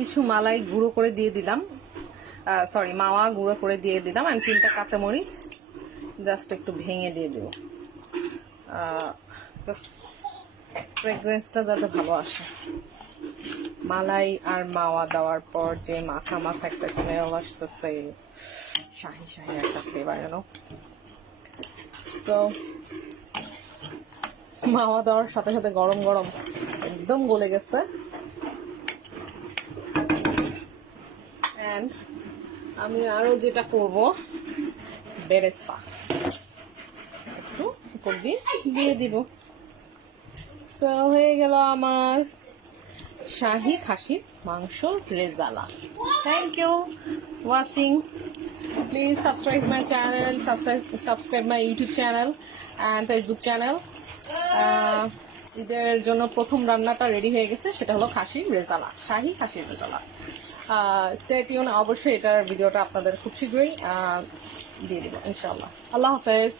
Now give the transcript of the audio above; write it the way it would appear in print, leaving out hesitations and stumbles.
কিছু মালাই গুঁড়ো করে দিয়ে দিলাম, সরি মাওয়া গুঁড়ো করে দিয়ে দিলাম, আর 3টা কাঁচামরিচ জাস্ট একটু ভেঙে দিয়ে দেবো, জাস্ট ফ্রেগরেন্সটা যাতে ভালো আসে। মালাই আর মাওয়া দেওয়ার পর যে মাখা মাখা একটা স্মেল আসতেছে, শাহি শাহি একটা ফ্লেভার, ইউনো। তো মাওয়া দেওয়ার সাথে সাথে গরম গরম একদম গলে গেছে। অ্যান্ড আমি আরো যেটা করব, বেরেস্তা একটু উপর দিয়ে দিব। সো হয়ে গেল আমার শাহি খাসির মাংস রেজালা। Thank you watching. Please subscribe my channel, subscribe my YouTube channel and Facebook channel. ঈদের জন্য প্রথম রান্নাটা রেডি হয়ে গেছে, সেটা হলো খাসির রেজালা, শাহি খাসির রেজালা। স্টে টিউন, অবশ্যই এটার ভিডিওটা আপনাদের খুব শীঘ্রই দিয়ে দেবো ইনশাআল্লাহ। আল্লাহ হাফেজ।